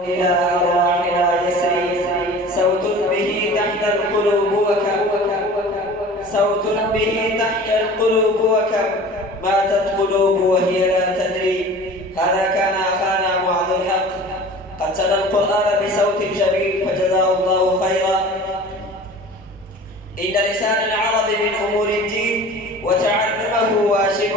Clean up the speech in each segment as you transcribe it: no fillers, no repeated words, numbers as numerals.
إلى أرواحنا يسري صوت به تحيا القلوب صوت به تحيا القلوب ماتت قلوب وهي لا تدري. هذا كان أخانا معاذ الحق قد تلا القرآن بصوت جميل فجزاه الله خيرا. إن لسان العرب من أمور الدين وتعلمه واجب،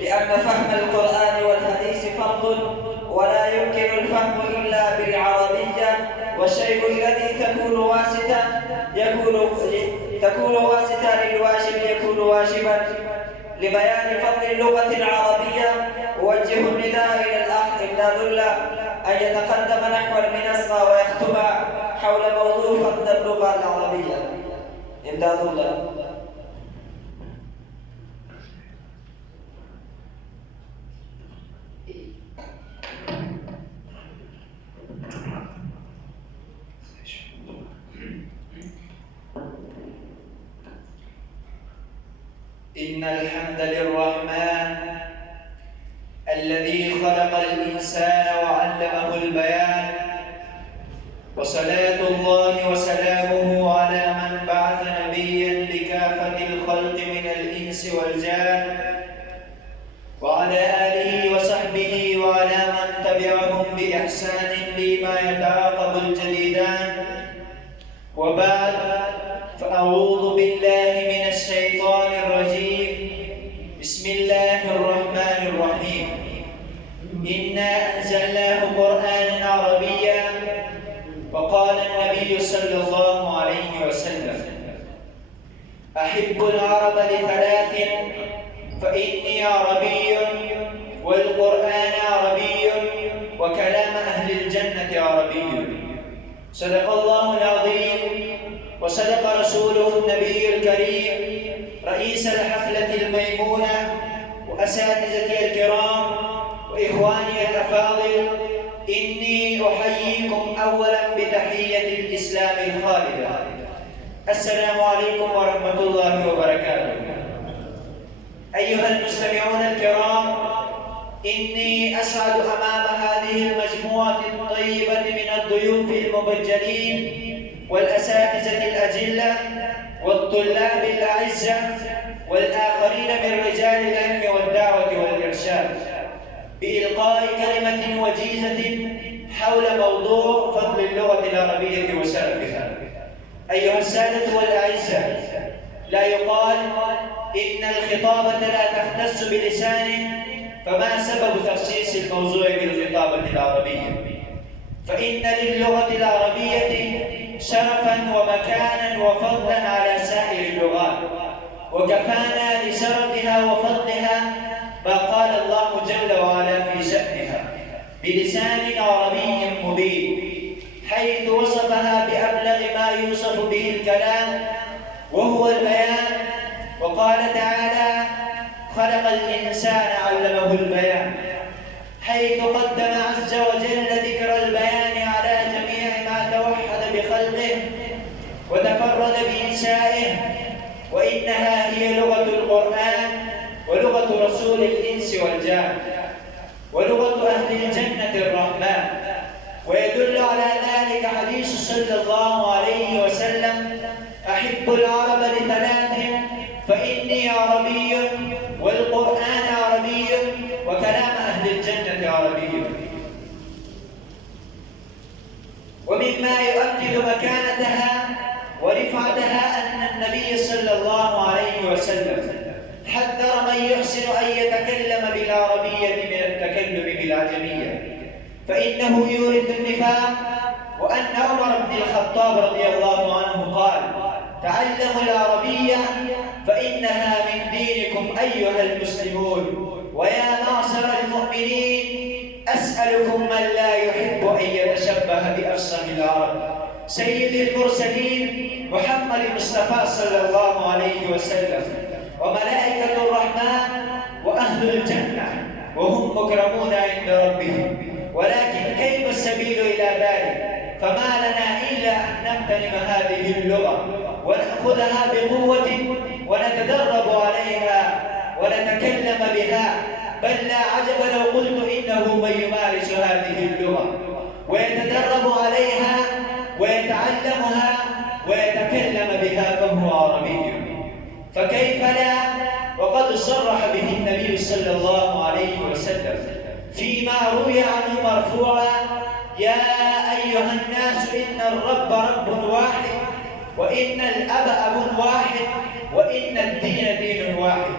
لأن فهم القرآن والحديث فرض ولا يمكن الفهم إلا بالعربية، والشيء الذي تكون واسطة للواجب يكون واجبا. لبيان فضل اللغة العربية أوجه النداء إلى الأخ إمداد الله أن يتقدم نحو المنصة ويختم حول موضوع فضل اللغة العربية. إمداد الله. إن الحمد للرحمن الذي خلق الإنسان وعلمه البيان، وصلاة الله وسلامه على من بعث نبيا لكافة الخلق من الإنس والجان، وعلى آله وصحبه وعلى من تبعهم بإحسان لما يتعاقب الجديدان. وبعد، فأعوذ بالله من الشيطان الرجيم. بسم الله الرحمن الرحيم. إنا أنزلناه قرآنا عربيا. وقال النبي صلى الله عليه وسلم: أحب العرب لثلاث، فإني عربي والقرآن عربي وكلام أهل الجنة عربي. صدق الله العظيم وصدق رسوله النبي الكريم رئيس الحفلة الميمونة وأساتذتي الكرام وإخواني الأفاضل، إني أحييكم أولا بتحية الإسلام الخالدة. السلام عليكم ورحمة الله وبركاته. أيها المستمعون الكرام، إني أسعد أمام هذه المجموعة الطيبة من الضيوف المبجلين والأساتذة الأجلة والطلاب الأعزة والآخرين من رجال العلم والدعوة والإرشاد بإلقاء كلمة وجيزة حول موضوع فضل اللغة العربية وشرفها. أيها السادة والأعزة، لا يقال إن الخطابة لا تختص بلسان، فما سبب تخصيص الموضوع بالخطابة العربية؟ فإن للغة العربية شرفا ومكانا وفضلا على سائر اللغات، وكفانا لشرفها وفضلها ما قال الله جل وعلا في شأنها بلسان عربي مبين، حيث وصفها بأبلغ ما يوصف به الكلام وهو البيان. وقال تعالى: خلق الإنسان علمه البيان، حيث قدم عز وجل ذكر البيان على جميع ما توحد بخلقه وتفرد بإنشائه، وإنها هي لغة القرآن ولغة رسول الإنس والجان ولغة أهل الجنة الرحمن. ويدل على ذلك حديث صلى الله عليه وسلم: أحب العرب لثلاث، فإني عربي والقرآن عربي وكلام أهل الجنة عربي. ومما يؤكد مكانتها ورفعتها أن النبي صلى الله عليه وسلم حذر من يحسن أن يتكلم بالعربية من التكلم بالعجمية، فإنه يورث النفاق. وأن عمر بن الخطاب رضي الله عنه قال: تعلموا العربية فإنها من دينكم أيها المسلمون. ويا معشر المؤمنين، أسألكم من لا يحب أن يتشبه بأفصح العرب سيد المرسلين محمد المصطفى صلى الله عليه وسلم، وملائكة الرحمن وأهل الجنة وهم مكرمون عند ربهم. ولكن كيف السبيل إلى ذلك؟ فما لنا إلا أن نغتنم هذه اللغة ونأخذها بقوة ونتدرب عليها ونتكلم بها، بل لا عجب لو قلت إنه من يمارس هذه اللغة ويتدرب عليها ويتعلمها ويتكلم بها فهو عربي. فكيف لا وقد صرح به النبي صلى الله عليه وسلم فيما روي عنه مرفوعا: يا أيها الناس إن الرب رب واحد، وإن الأب أب واحد، وإن الدين دين واحد.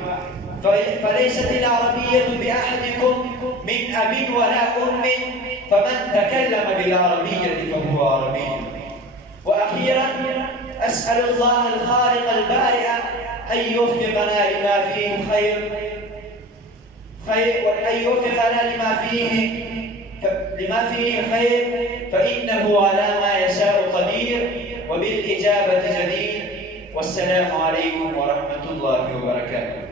فليست العربية بأحدكم من أب ولا أم، فمن تكلم بالعربية فهو عربي. وأخيرا أسأل الله الخالق البارئ أن يوفقنا لما فيه خير وأن يوفقنا لما فيه خير، فإنه على ما يشاء قدير وبالإجابة جدير. والسلام عليكم ورحمة الله وبركاته.